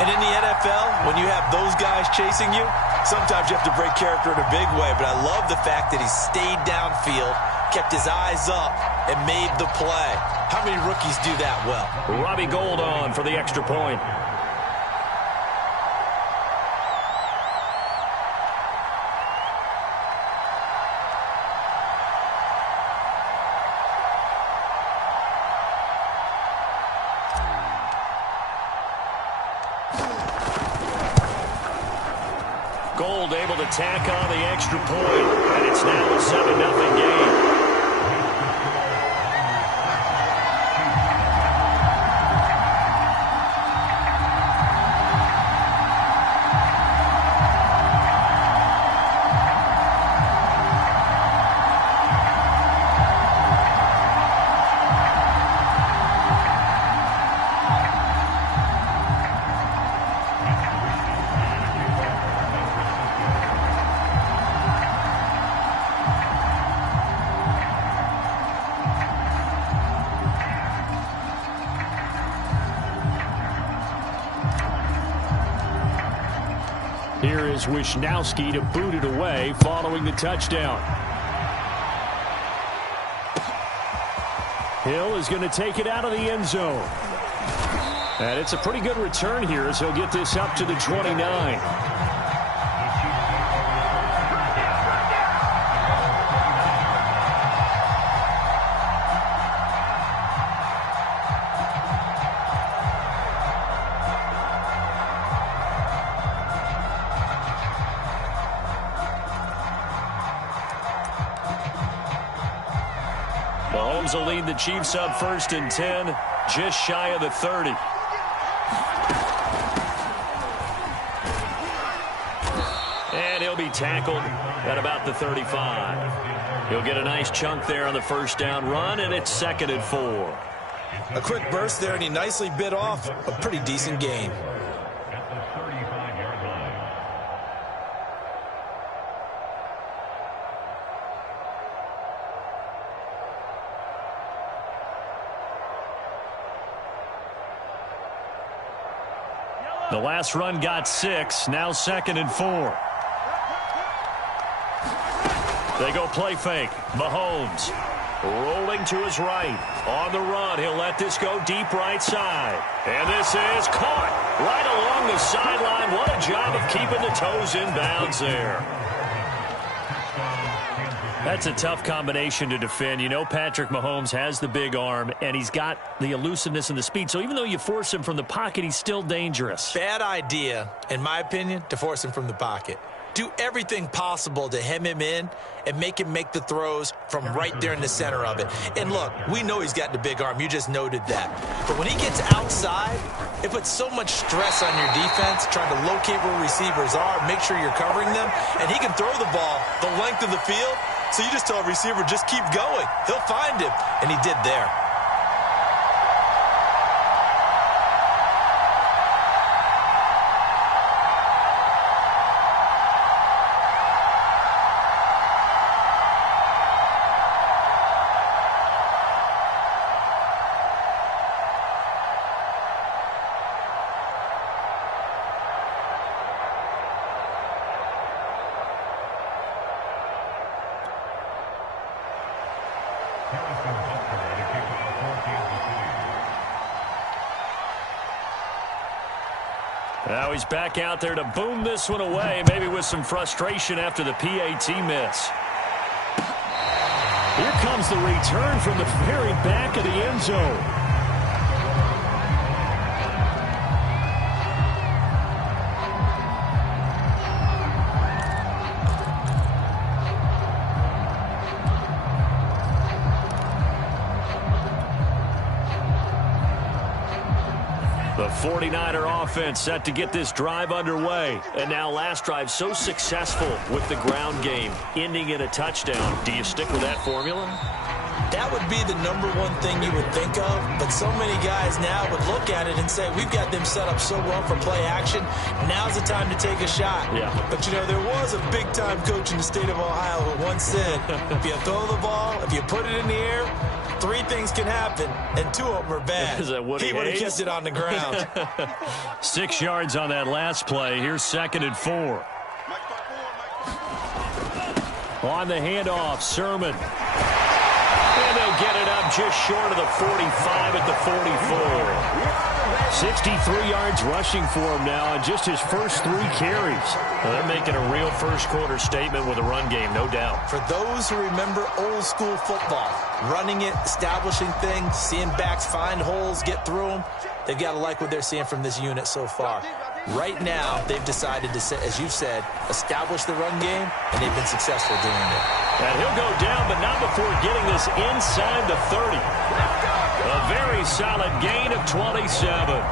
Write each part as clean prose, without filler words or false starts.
And in the NFL, when you have those guys chasing you, sometimes you have to break character in a big way. But I love the fact that he stayed downfield, kept his eyes up, and made the play. How many rookies do that well? Robbie Gould on for the extra point. Gould able to tack on the extra point, and it's now a 7-0 game. Here is Wisnowski to boot it away following the touchdown. Hill is going to take it out of the end zone. And it's a pretty good return here as he'll get this up to the 29. Mahomes will lead the Chiefs up 1st and 10, just shy of the 30. And he'll be tackled at about the 35. He'll get a nice chunk there on the first down run, and it's 2nd and 4. A quick burst there, and he nicely bit off a pretty decent gain. The last run got 6, now 2nd and 4. They go play fake. Mahomes rolling to his right. On the run, he'll let this go deep right side. And this is caught right along the sideline. What a job of keeping the toes in bounds there. That's a tough combination to defend. You know Patrick Mahomes has the big arm, and he's got the elusiveness and the speed. So even though you force him from the pocket, he's still dangerous. Bad idea, in my opinion, to force him from the pocket. Do everything possible to hem him in and make him make the throws from right there in the center of it. And look, we know he's got the big arm. You just noted that. But when he gets outside, it puts so much stress on your defense, trying to locate where receivers are, make sure you're covering them, and he can throw the ball the length of the field. So you just tell a receiver, just keep going. He'll find him, and he did there. Now he's back out there to boom this one away, maybe with some frustration after the PAT miss. Here comes the return from the very back of the end zone. The 49er offense set to get this drive underway. And now last drive so successful with the ground game, ending in a touchdown. Do you stick with that formula? That would be the #1 thing you would think of, but so many guys now would look at it and say, we've got them set up so well for play action, now's the time to take a shot. Yeah. But, you know, there was a big-time coach in the state of Ohio who once said, if you throw the ball, if you put it in the air, Three things can happen, and two of them are bad. Is that Woody He would have Hayes? kept it on the ground. 6 yards on that last play. Here's 2nd and 4. On the handoff, Sermon. And they'll get it up just short of the 45 at the 44. 63 yards rushing for him now on just his first 3 carries. Well, they're making a real first-quarter statement with a run game, no doubt. For those who remember old-school football, running it, establishing things, seeing backs find holes, get through them, they've got to like what they're seeing from this unit so far. Right now, they've decided to, as you've said, establish the run game, and they've been successful doing it. And he'll go down, but not before getting this inside the 30. A very solid gain of 27.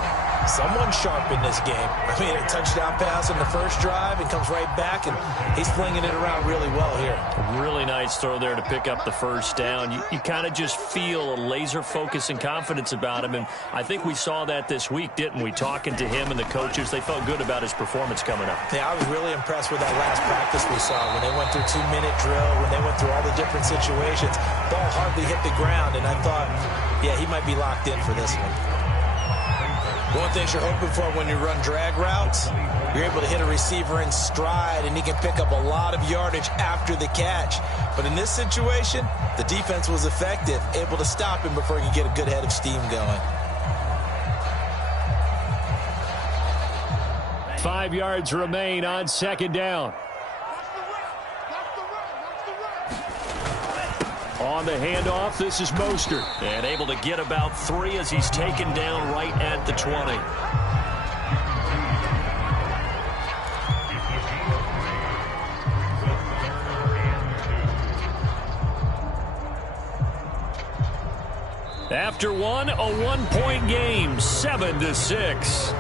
Someone's sharp in this game. I mean, a touchdown pass on the first drive and comes right back, and he's flinging it around really well here. A really nice throw there to pick up the first down. You kind of just feel a laser focus and confidence about him, and I think we saw that this week, didn't we? Talking to him and the coaches, they felt good about his performance coming up. Yeah, I was really impressed with that last practice we saw when they went through 2-minute drill, when they went through all the different situations. Ball hardly hit the ground, and I thought, yeah, he might be locked in for this one. One thing you're hoping for when you run drag routes, you're able to hit a receiver in stride, and he can pick up a lot of yardage after the catch. But in this situation, the defense was effective, able to stop him before he could get a good head of steam going. 5 yards remain on 2nd down. On the handoff, this is Mostert. And able to get about 3 as he's taken down right at the 20. After one, a 1-point game, 7-6.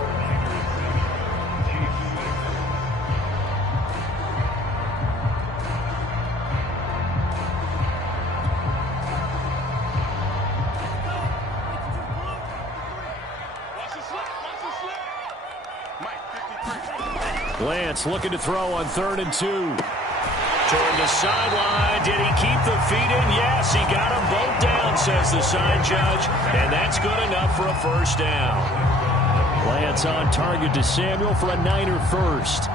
Lance looking to throw on 3rd and 2. Toward the sideline. Did he keep the feet in? Yes, he got them both down, says the side judge. And that's good enough for a first down. Lance on target to Samuel for a Niner first.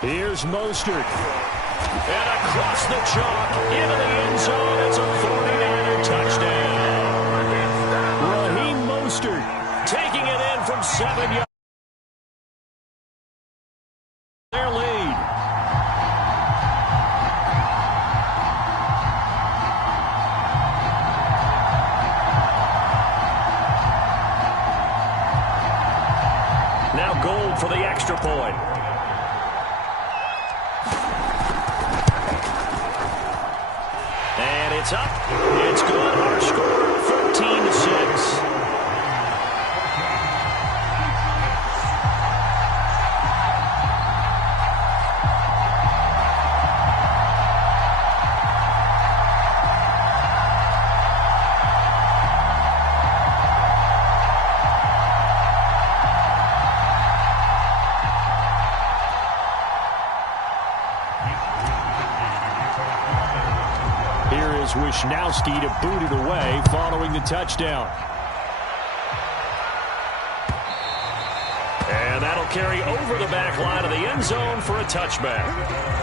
Here's Mostert. And across the chalk into the end zone. It's a 49er touchdown. Raheem Mostert taking it in from 7 yards. Their lead. Now Gold for the extra point. It's up. It's good. Our score, 14-6. Wishnowski to boot it away following the touchdown. And that'll carry over the back line of the end zone for a touchback.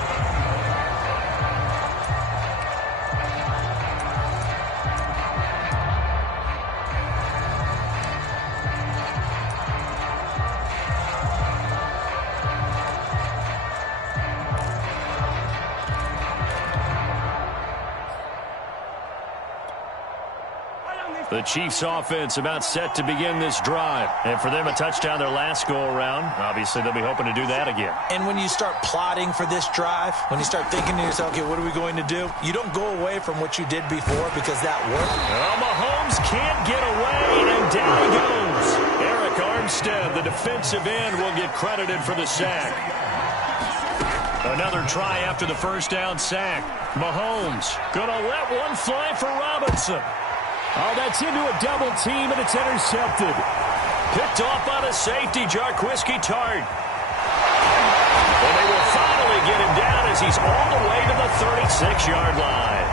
The Chiefs offense about set to begin this drive. And for them, a touchdown their last go-around. Obviously, they'll be hoping to do that again. And when you start plotting for this drive, when you start thinking to yourself, okay, what are we going to do? You don't go away from what you did before because that worked. Well, Mahomes can't get away, and down he goes. Eric Armstead, the defensive end, will get credited for the sack. Another try after the first down sack. Mahomes gonna let one fly for Robinson. Oh, that's into a double team, and it's intercepted. Picked off by the safety, Jarquiski Tart. And they will finally get him down as he's all the way to the 36-yard line.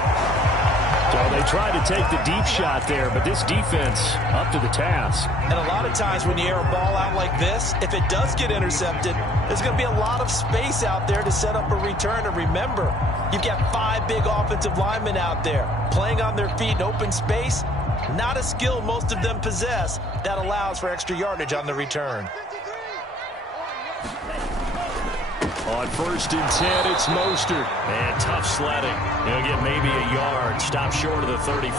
So they tried to take the deep shot there, but this defense up to the task. And a lot of times when you air a ball out like this, if it does get intercepted, there's going to be a lot of space out there to set up a return. And remember, you've got 5 big offensive linemen out there playing on their feet in open space. Not a skill most of them possess that allows for extra yardage on the return. On 1st and 10, it's Mostert. And tough sledding. He'll get maybe a yard. Stop short of the 35.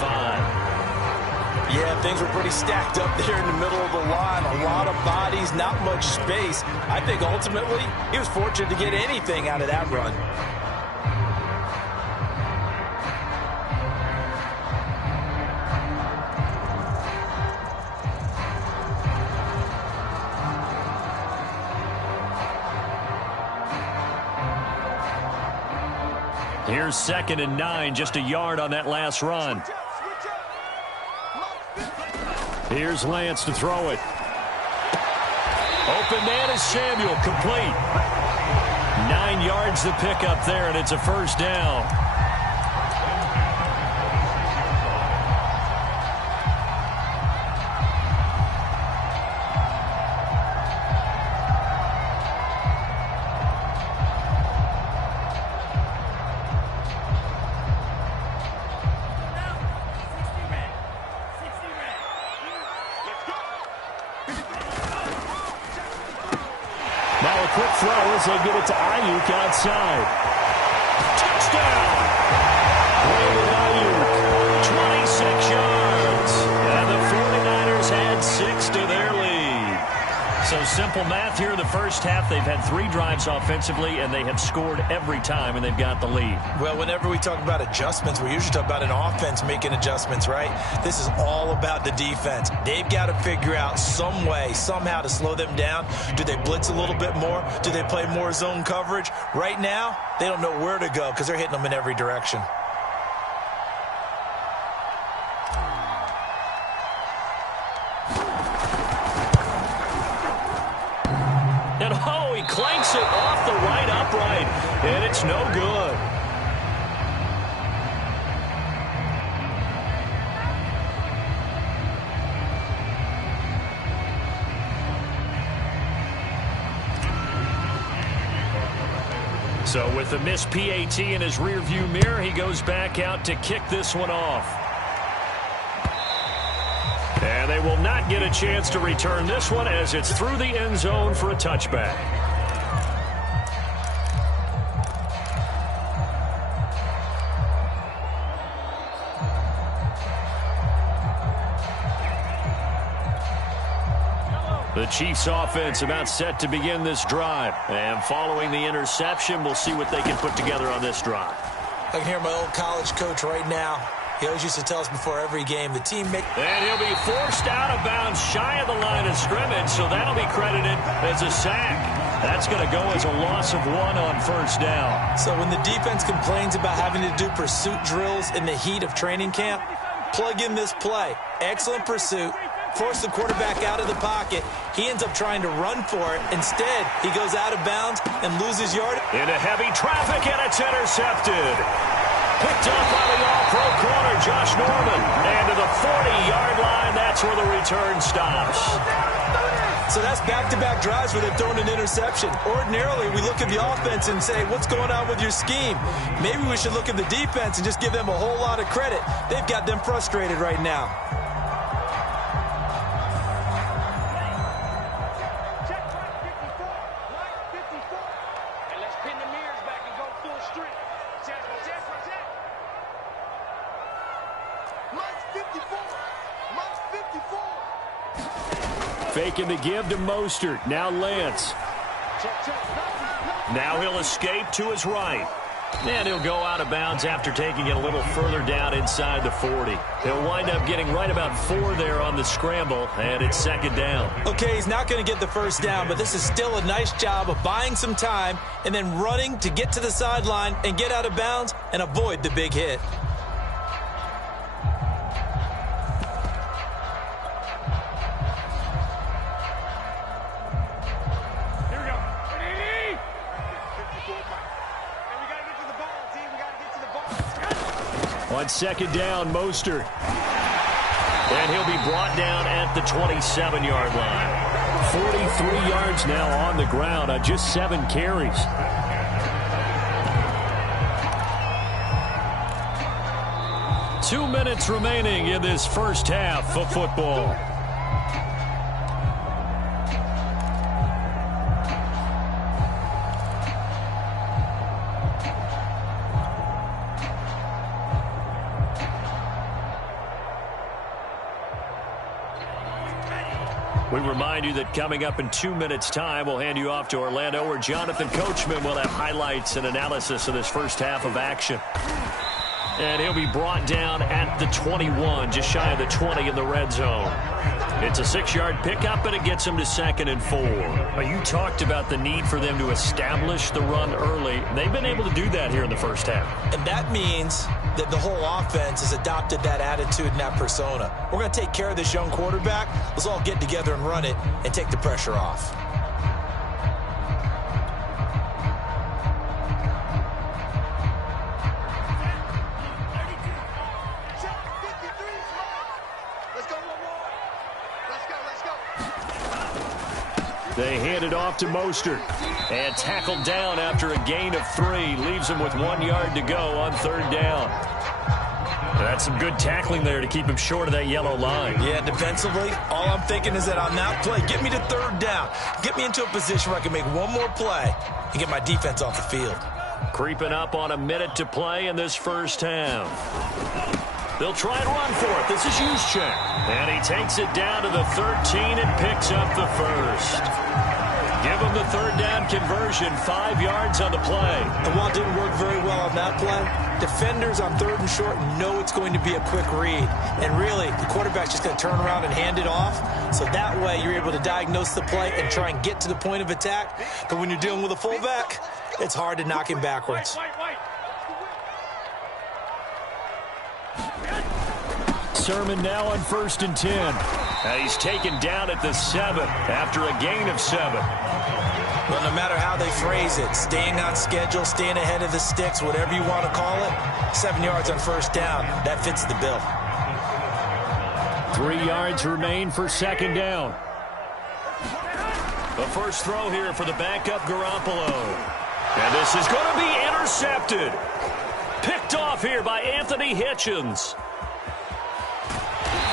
Yeah, things were pretty stacked up there in the middle of the line. A lot of bodies, not much space. I think ultimately he was fortunate to get anything out of that run. Here's 2nd and 9, just a yard on that last run. Here's Lance to throw it. Open man is Samuel, complete. 9 yards to pick up there, and it's a first down. Now a quick throw as they get it to Ayuk outside. Touchdown! Brandon Ayuk, 26 yards. And the 49ers had 6 to their lead. So simple math here in the first half. They've had 3 drives offensively, and they have scored every time, and they've got the lead. Well, whenever we talk about adjustments, we usually talk about an offense making adjustments, right? This is all about the defense. They've got to figure out some way, somehow to slow them down. Do they blitz a little bit more? Do they play more zone coverage? Right now, they don't know where to go because they're hitting them in every direction. And oh, he clanks it off the right upright, and it's no good. So with the missed PAT in his rearview mirror, he goes back out to kick this one off. And they will not get a chance to return this one as it's through the end zone for a touchback. The Chiefs offense about set to begin this drive. And following the interception, we'll see what they can put together on this drive. I can hear my old college coach right now. He always used to tell us before every game, the team make... And he'll be forced out of bounds shy of the line of scrimmage, so that'll be credited as a sack. That's going to go as a loss of 1 on first down. So when the defense complains about having to do pursuit drills in the heat of training camp, plug in this play. Excellent pursuit. Force the quarterback out of the pocket. He ends up trying to run for it. Instead, he goes out of bounds and loses yard. Into heavy traffic, and it's intercepted. Picked up by the all-pro corner, Josh Norman. And to the 40-yard line, that's where the return stops. So that's back-to-back drives where they've thrown an interception. Ordinarily, we look at the offense and say, what's going on with your scheme? Maybe we should look at the defense and just give them a whole lot of credit. They've got them frustrated right now. Faking the give to Mostert. Now Lance. Now he'll escape to his right. And he'll go out of bounds after taking it a little further down inside the 40. He'll wind up getting right about 4 there on the scramble, and it's second down. Okay, he's not going to get the first down, but this is still a nice job of buying some time and then running to get to the sideline and get out of bounds and avoid the big hit. On second down, Mostert. And he'll be brought down at the 27-yard line. 43 yards now on the ground on just 7 carries. Two minutes remaining in this first half of football. We remind you that coming up in 2 minutes' time, we'll hand you off to Orlando, where Jonathan Coachman will have highlights and analysis of this first half of action. And he'll be brought down at the 21, just shy of the 20 in the red zone. It's a 6-yard pickup, and it gets him to 2nd and 4. Well, you talked about the need for them to establish the run early. They've been able to do that here in the first half. And that means that the whole offense has adopted that attitude and that persona. We're going to take care of this young quarterback. Let's all get together and run it and take the pressure off. They hand it off to Mostert. And tackled down after a gain of 3. Leaves him with 1 yard to go on 3rd down. That's some good tackling there to keep him short of that yellow line. Yeah, defensively, all I'm thinking is that on that play, get me to 3rd down. Get me into a position where I can make one more play and get my defense off the field. Creeping up on a minute to play in this first half. They'll try and run for it. This is Juszczyk. And he takes it down to the 13 and picks up the first. Give him the 3rd down conversion, 5 yards on the play. And while it didn't work very well on that play, defenders on 3rd and short know it's going to be a quick read. And really, the quarterback's just going to turn around and hand it off. So that way, you're able to diagnose the play and try and get to the point of attack. But when you're dealing with a fullback, it's hard to knock him backwards. Sermon now on 1st and 10. And he's taken down at the 7 after a gain of 7. Well, no matter how they phrase it, staying on schedule, staying ahead of the sticks, whatever you want to call it, 7 yards on 1st down, that fits the bill. 3 yards remain for 2nd down. The first throw here for the backup Garoppolo. And this is going to be intercepted. Picked off here by Anthony Hitchens.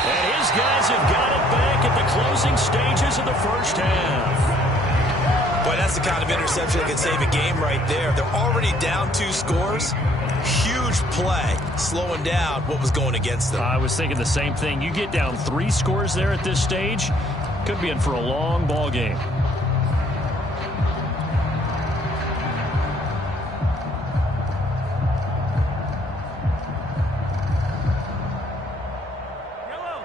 And his guys have got it back at the closing stages of the first half. Boy, that's the kind of interception that can save a game right there. They're already down 2 scores. Huge play, slowing down what was going against them. I was thinking the same thing. You get down 3 scores there at this stage, could be in for a long ball game.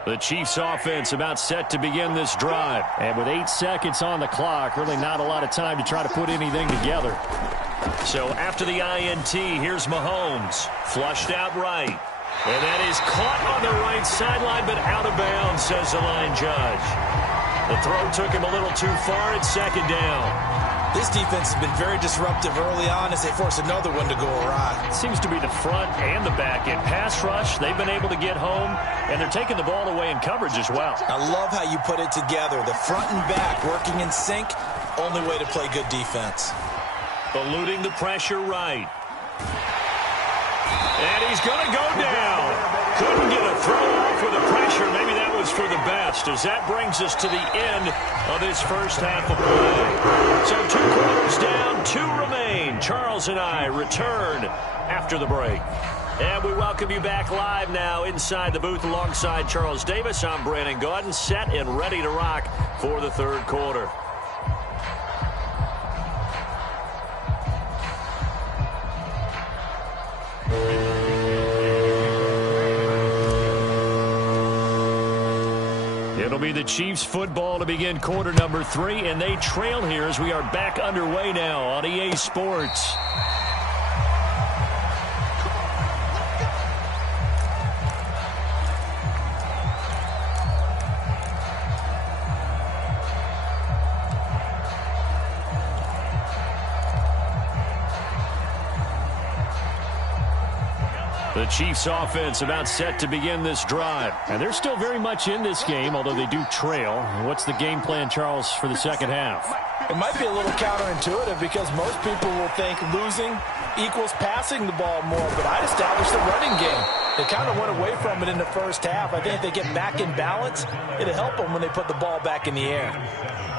The Chiefs offense about set to begin this drive. And with 8 seconds on the clock, really not a lot of time to try to put anything together. So after the INT, here's Mahomes. Flushed out right. And that is caught on the right sideline, but out of bounds, says the line judge. The throw took him a little too far at 2nd down. This defense has been very disruptive early on as they force another one to go awry. Seems to be the front and the back end. Pass rush, they've been able to get home, and they're taking the ball away in coverage as well. I love how you put it together. The front and back working in sync, only way to play good defense. Eluding the pressure right. And he's going to go down. Couldn't get a throw off with the pressure. Maybe that was for the best, as that brings us to the end of this first half of play. So 2 quarters down, 2 remain. Charles and I return after the break. And we welcome you back live now inside the booth alongside Charles Davis. I'm Brandon Gaudin, set and ready to rock for the 3rd quarter. It'll be the Chiefs football to begin quarter number 3, and they trail here as we are back underway now on EA Sports. The Chiefs offense about set to begin this drive. And they're still very much in this game, although they do trail. What's the game plan, Charles, for the second half? It might be a little counterintuitive because most people will think losing equals passing the ball more, but I'd establish the running game. They kind of went away from it in the first half. I think if they get back in balance, it'll help them when they put the ball back in the air.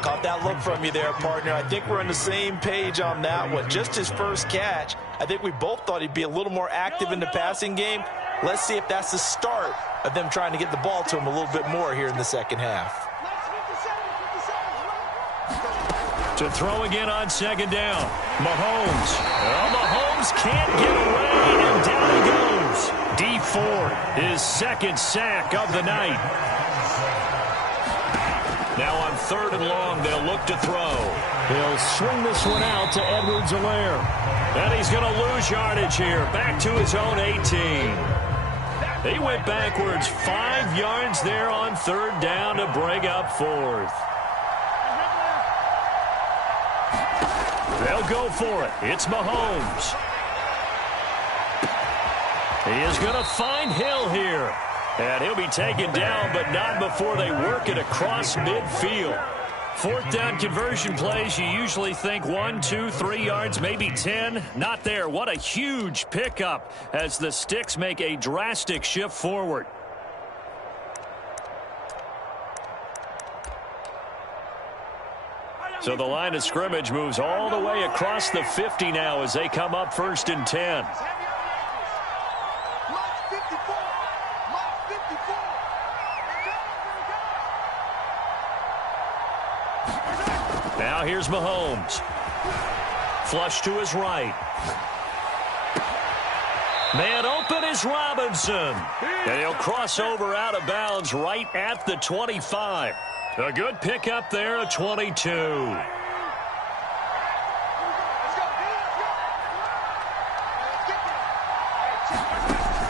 Caught that look from you there, partner. I think we're on the same page on that one. Just his first catch. I think we both thought he'd be a little more active in the passing game. Let's see if that's the start of them trying to get the ball to him a little bit more here in the second half. To throw again on second down. Mahomes. Well, Mahomes can't get away, and down he goes. D Ford, his second sack of the night. Now on 3rd and long, they'll look to throw. He'll swing this one out to Edwards-Helaire. And he's going to lose yardage here, back to his own 18. He went backwards 5 yards there on 3rd down to bring up 4th. They'll go for it. It's Mahomes. He is going to find Hill here. And he'll be taken down, but not before they work it across midfield. 4th down conversion plays, you usually think 1, 2, 3 yards, maybe 10. Not there. What a huge pickup as the Sticks make a drastic shift forward. So the line of scrimmage moves all the way across the 50 now as they come up 1st and 10. Now here's Mahomes. Flush to his right. Man open is Robinson. And he'll cross over out of bounds right at the 25. A good pickup there at 22.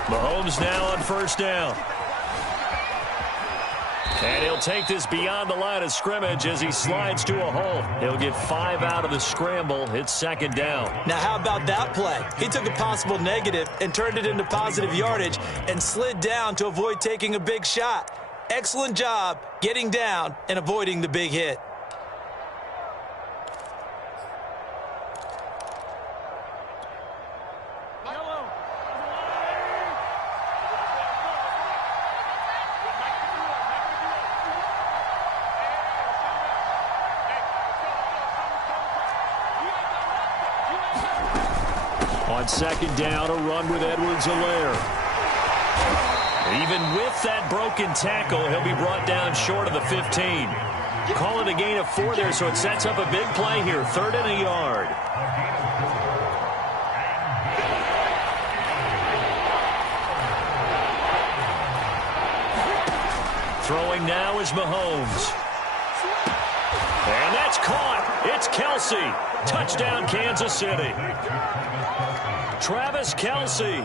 Mahomes now on 1st down. And he'll take this beyond the line of scrimmage as he slides to a hole. He'll get 5 out of the scramble. It's 2nd down. Now, how about that play? He took a possible negative and turned it into positive yardage and slid down to avoid taking a big shot. Excellent job getting down and avoiding the big hit. On 2nd down, a run with Edwards-Helaire. Even with that broken tackle, he'll be brought down short of the 15. Call it a gain of 4 there, so it sets up a big play here. 3rd and a yard. Throwing now is Mahomes. And that's caught. It's Kelsey. Touchdown, Kansas City. Travis Kelsey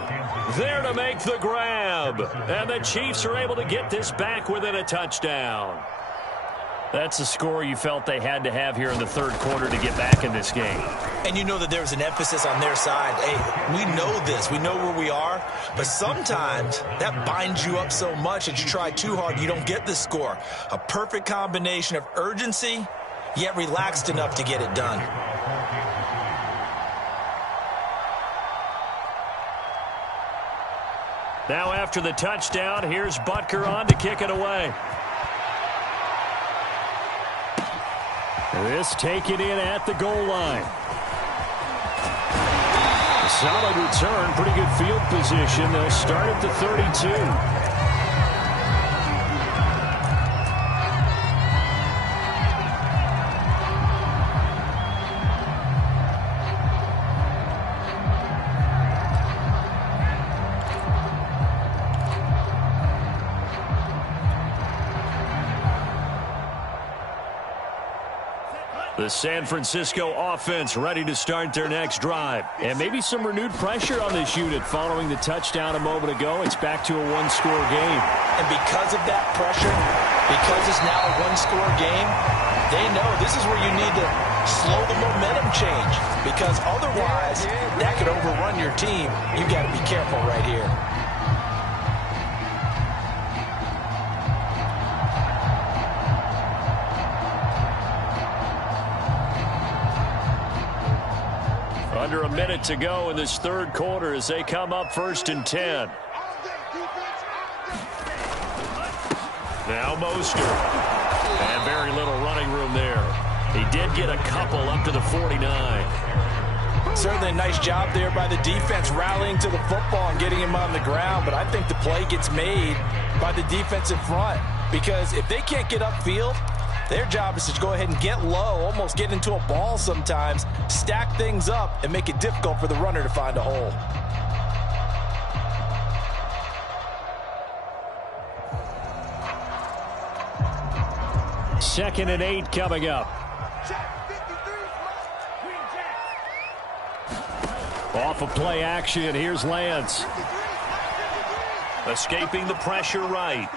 there to make the grab. And the Chiefs are able to get this back within a touchdown. That's a score you felt they had to have here in the 3rd quarter to get back in this game. And you know that there's an emphasis on their side. Hey, we know this. We know where we are. But sometimes that binds you up so much that you try too hard, you don't get the score. A perfect combination of urgency, yet relaxed enough to get it done. Now after the touchdown, here's Butker on to kick it away. This taken in at the goal line. A solid return, pretty good field position. They'll start at the 32. The San Francisco offense ready to start their next drive. And maybe some renewed pressure on this unit following the touchdown a moment ago. It's back to a one-score game. And because of that pressure, because it's now a one-score game, they know this is where you need to slow the momentum change. Because otherwise, that could overrun your team. You've got to be careful right here. Under a minute to go in this third quarter as they come up 1st and 10. Now Mostert. And very little running room there. He did get a couple up to the 49. Certainly a nice job there by the defense rallying to the football and getting him on the ground. But I think the play gets made by the defense in front. Because if they can't get upfield, their job is to go ahead and get low, almost get into a ball sometimes, stack things up, and make it difficult for the runner to find a hole. Second and 8 coming up. Off of play action, here's Lance. Escaping the pressure right.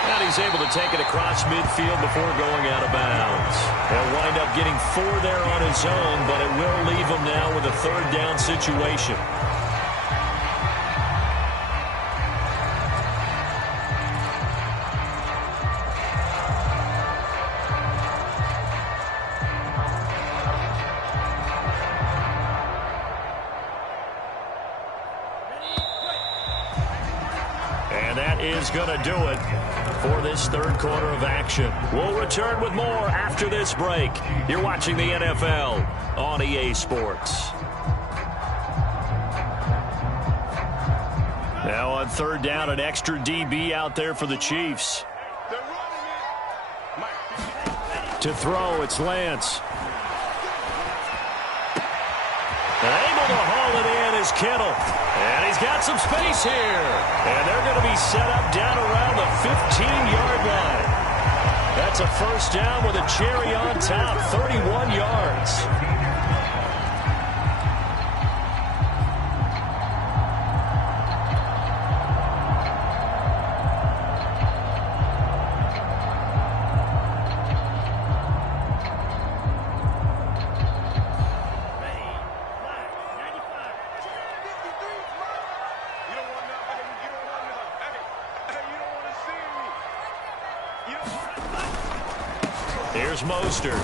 And he's able to take it across midfield before going out of bounds. He'll wind up getting 4 there on his own, but it will leave him now with a third down situation. And that is going to do it for this third quarter of action. We'll return with more after this break. You're watching the NFL on EA Sports. Now on third down, an extra DB out there for the Chiefs. To throw, it's Lance. And able to haul it in is Kittle. And he's got some space here. And they're going to be set up down around the 15-yard line. That's a first down with a cherry on top, 31 yards. Here's Mostert.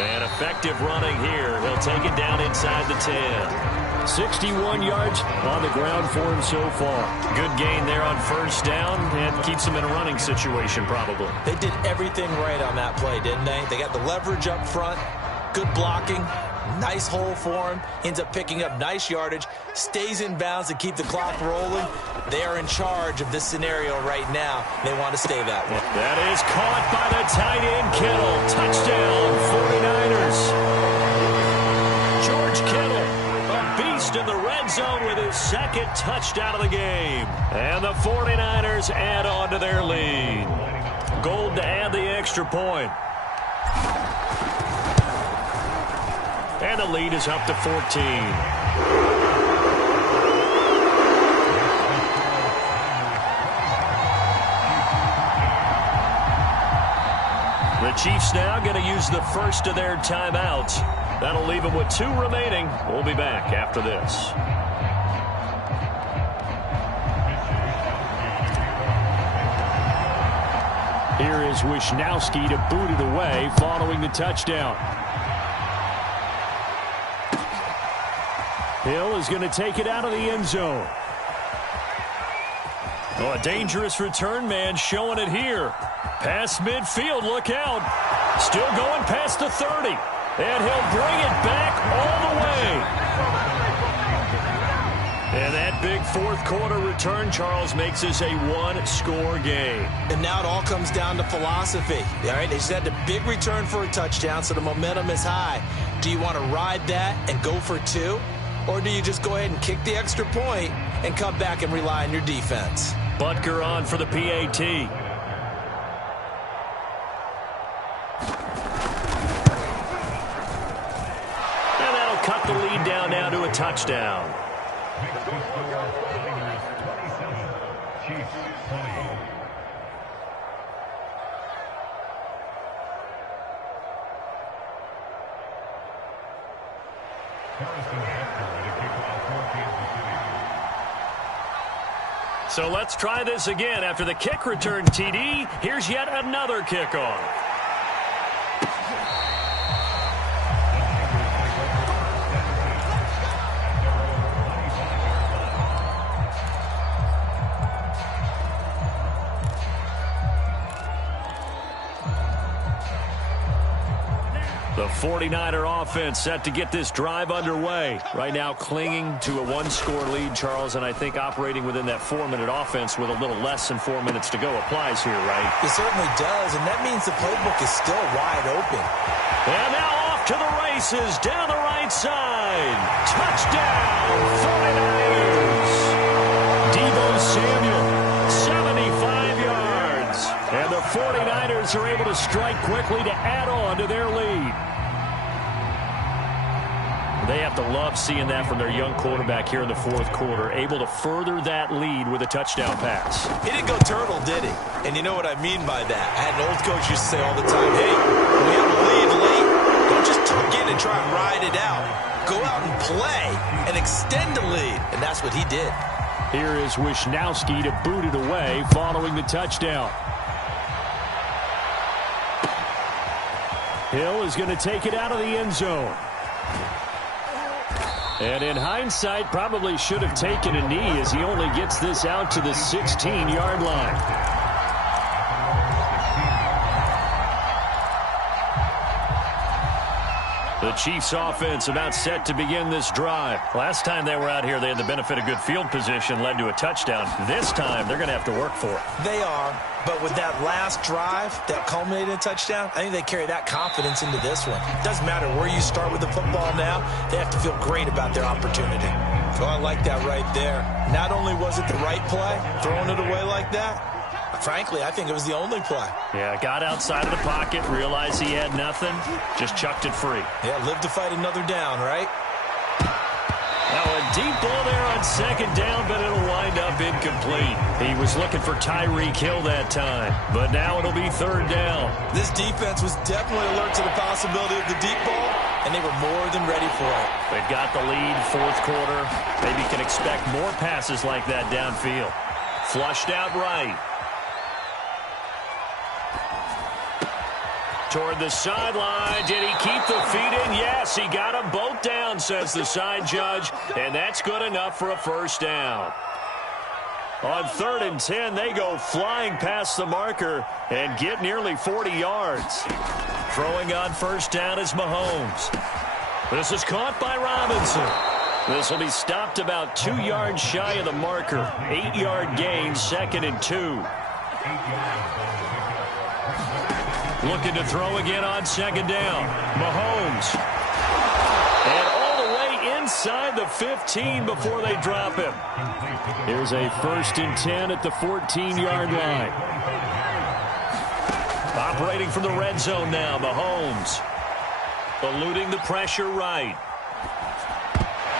And effective running here. He'll take it down inside the 10. 61 yards on the ground for him so far. Good gain there on first down and keeps him in a running situation probably. They did everything right on that play, didn't they? They got the leverage up front, good blocking, nice hole for him, ends up picking up nice yardage, stays in bounds to keep the clock rolling. They are in charge of this scenario right now. They want to stay that way. That is caught by the tight end, Kittle. Touchdown, 49ers. George Kittle, a beast in the red zone with his second touchdown of the game. And the 49ers add on to their lead. Gold to add the extra point. And the lead is up to 14. The Chiefs now going to use the first of their timeouts. That'll leave them with 2 remaining. We'll be back after this. Here is Wisnowski to boot it away following the touchdown. Hill is going to take it out of the end zone. Oh, a dangerous return man showing it here. Past midfield, look out. Still going past the 30. And he'll bring it back all the way. And that big fourth quarter return, Charles, makes this a 1-score game. And now it all comes down to philosophy. All right, they just had the big return for a touchdown, so the momentum is high. Do you want to ride that and go for 2? Or do you just go ahead and kick the extra point and come back and rely on your defense? Butker on for the PAT. lead down now to a touchdown. So let's try this again. After the kick return TD, here's yet another kickoff. The 49er offense set to get this drive underway. Right now clinging to a one-score lead, Charles, and I think operating within that 4-minute offense with a little less than 4 minutes to go applies here, right? It certainly does, and that means the playbook is still wide open. And now off to the races down the right side. Touchdown, 49ers. Deebo Samuel, 75 yards. And the 49ers are able to strike quickly to add on to their lead. They have to love seeing that from their young quarterback here in the fourth quarter, able to further that lead with a touchdown pass. He didn't go turtle, did he? And you know what I mean by that. I had an old coach used to say all the time, hey, when we have a lead late, don't just tuck in and try and ride it out. Go out and play and extend the lead. And that's what he did. Here is Wisnowski to boot it away following the touchdown. Hill is going to take it out of the end zone. And in hindsight, probably should have taken a knee as he only gets this out to the 16-yard line. The Chiefs offense about set to begin this drive. Last time they were out here, they had the benefit of good field position, led to a touchdown. This time, they're going to have to work for it. They are, but with that last drive that culminated in a touchdown, I think they carry that confidence into this one. It doesn't matter where you start with the football now, they have to feel great about their opportunity. So I like that right there. Not only was it the right play, throwing it away like that, frankly, I think it was the only play. Yeah, got outside of the pocket, realized he had nothing, just chucked it free. Yeah, live to fight another down, right? Now a deep ball there on second down, but it'll wind up incomplete. He was looking for Tyreek Hill that time, but now it'll be third down. This defense was definitely alert to the possibility of the deep ball, and they were more than ready for it. They've got the lead, fourth quarter. Maybe can expect more passes like that downfield. Flushed out right. Toward the sideline. Did he keep the feet in? Yes, he got them both down, says the side judge, and that's good enough for a first down. On 3rd and 10, they go flying past the marker and get nearly 40 yards. Throwing on first down is Mahomes. This is caught by Robinson. This will be stopped about 2 yards shy of the marker. 8-yard gain, 2nd and 2. Looking to throw again on second down. Mahomes. And all the way inside the 15 before they drop him. Here's a 1st and 10 at the 14-yard line. Operating from the red zone now, Mahomes. Eluding the pressure right.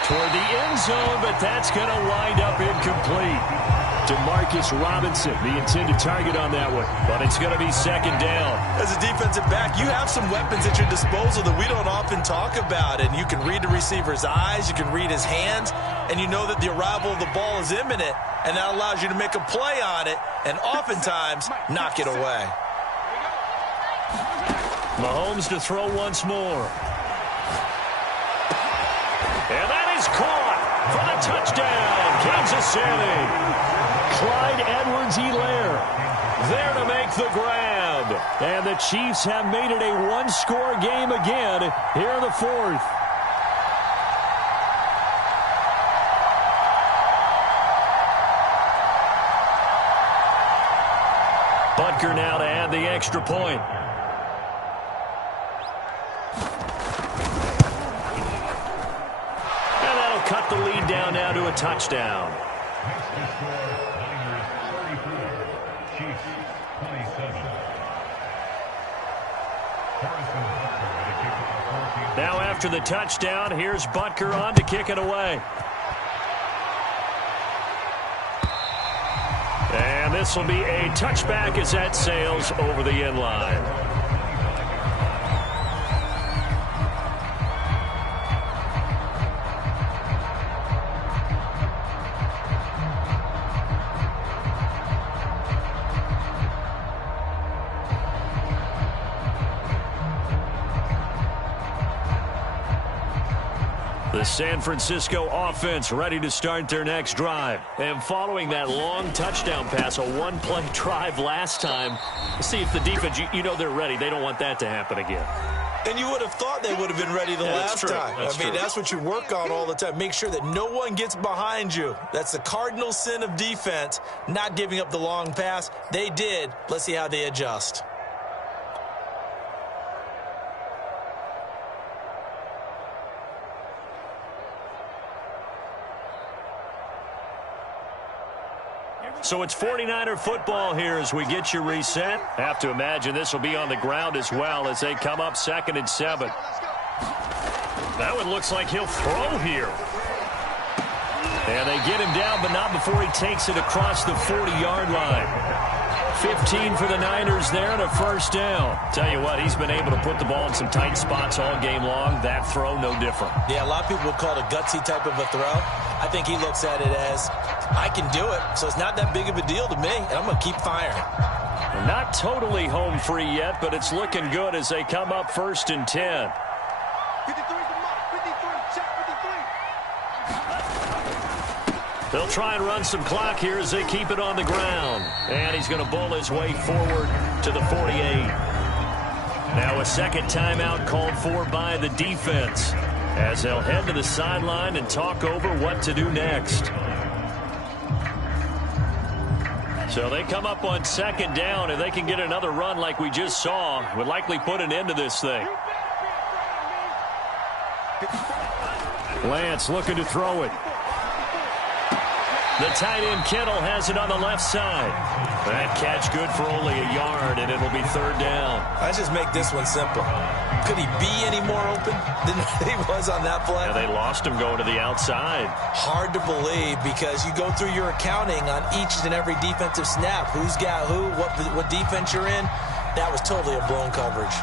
Toward the end zone, but that's going to wind up incomplete. Demarcus Robinson, the intended target on that one, but it's going to be second down. As a defensive back, you have some weapons at your disposal that we don't often talk about, and you can read the receiver's eyes, you can read his hands, and you know that the arrival of the ball is imminent, and that allows you to make a play on it, and oftentimes knock it away. Mahomes to throw once more. And that is caught for the touchdown, Kansas City. Clyde Edwards-Helaire there to make the grab. And the Chiefs have made it a one-score game again here in the fourth. Butker now to add the extra point. And that'll cut the lead down now to a touchdown. Now after the touchdown, here's Butker on to kick it away. And this will be a touchback as that sails over the end line. The San Francisco offense ready to start their next drive. And following that long touchdown pass, a one-play drive last time, see if the defense, you know they're ready. They don't want that to happen again. And you would have thought they would have been ready the last time. That's what you work on all the time. Make sure that no one gets behind you. That's the cardinal sin of defense, not giving up the long pass. They did. Let's see how they adjust. So it's 49er football here as we get you reset. Have to imagine this will be on the ground as well as they come up 2nd and 7. That one looks like he'll throw here. And they get him down, but not before he takes it across the 40-yard line. 15 for the Niners there and a first down. Tell you what, he's been able to put the ball in some tight spots all game long. That throw, no different. Yeah, a lot of people would call it a gutsy type of a throw. I think he looks at it as, I can do it, so it's not that big of a deal to me, and I'm going to keep firing. Not totally home free yet, but it's looking good as they come up 1st and 10. 53, check 53. They'll try and run some clock here as they keep it on the ground. And he's going to bull his way forward to the 48. Now a second timeout called for by the defense as they'll head to the sideline and talk over what to do next. So they come up on 2nd down, and they can get another run like we just saw. Would likely put an end to this thing. Lance looking to throw it. The tight end Kittle has it on the left side. That catch good for only a yard, and it'll be 3rd down. I just make this one simple. Could he be any more open than he was on that play? Yeah, they lost him going to the outside. Hard to believe because you go through your accounting on each and every defensive snap. Who's got who, what defense you're in. That was totally a blown coverage.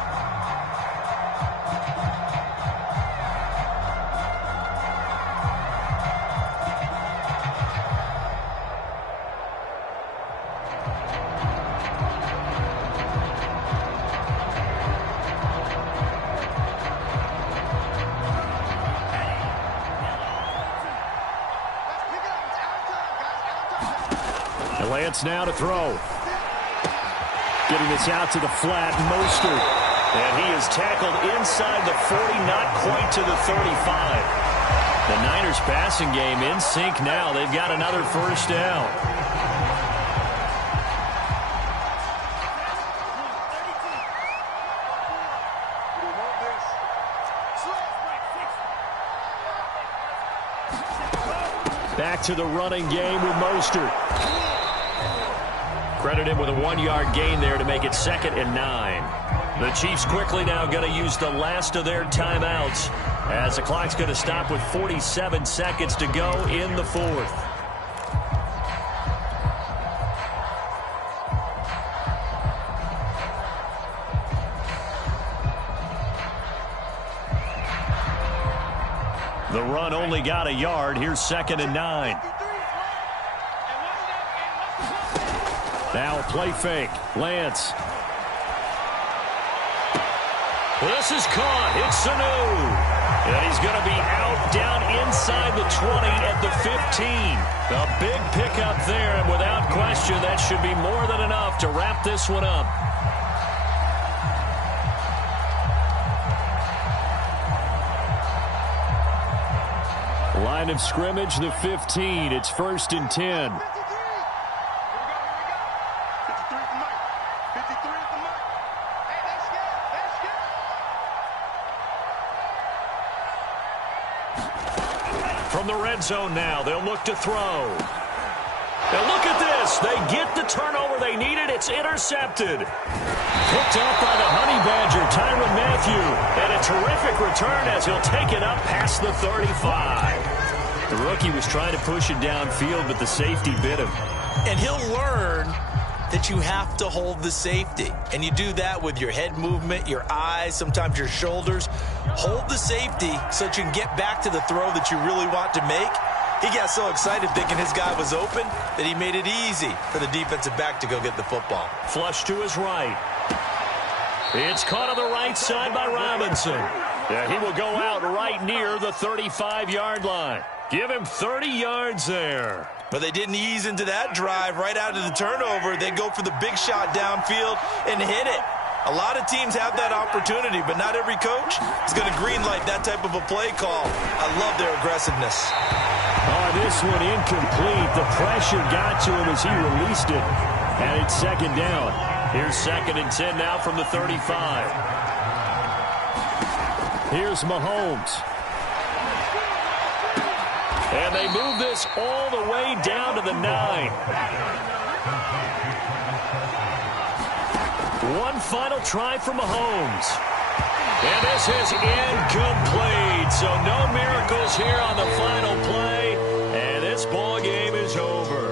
Lance now to throw. Getting this out to the flat, Mostert. And he is tackled inside the 40, not quite to the 35. The Niners passing game in sync now. They've got another first down. Back to the running game with Mostert. Credit him with a 1-yard gain there to make it 2nd and 9. The Chiefs quickly now going to use the last of their timeouts as the clock's going to stop with 47 seconds to go in the 4th. The run only got a yard. Here's 2nd and 9. Now a play fake. Lance. This is caught. It's Sanu. And he's going to be out down inside the 20 at the 15. A big pickup there, and without question, that should be more than enough to wrap this one up. Line of scrimmage, the 15. It's 1st and 10. From the red zone now, they'll look to throw. And look at this. They get the turnover they needed. It's intercepted. Picked up by the Honey Badger, Tyrann Mathieu. And a terrific return as he'll take it up past the 35. The rookie was trying to push it downfield, but the safety bit him. And he'll learn that you have to hold the safety. And you do that with your head movement, your eyes, sometimes your shoulders. Hold the safety so that you can get back to the throw that you really want to make. He got so excited thinking his guy was open that he made it easy for the defensive back to go get the football. Flush to his right. It's caught on the right side by Robinson. Yeah, he will go out right near the 35-yard line. Give him 30 yards there. But they didn't ease into that drive right out of the turnover. They go for the big shot downfield and hit it. A lot of teams have that opportunity, but not every coach is going to greenlight that type of a play call. I love their aggressiveness. Oh, this one incomplete. The pressure got to him as he released it. And it's second down. Here's 2nd and 10 now from the 35. Here's Mahomes. And they move this all the way down to the 9. One final try for Mahomes. And this is incomplete. So no miracles here on the final play. And this ball game is over.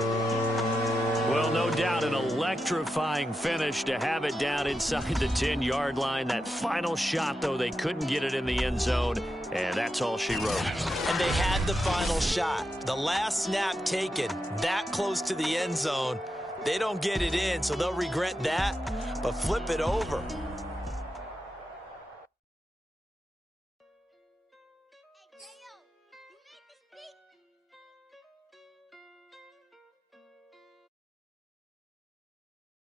Well, no doubt an electrifying finish to have it down inside the 10-yard line. That final shot, though, they couldn't get it in the end zone. And that's all she wrote. And they had the final shot. The last snap taken that close to the end zone. They don't get it in, so they'll regret that. But flip it over.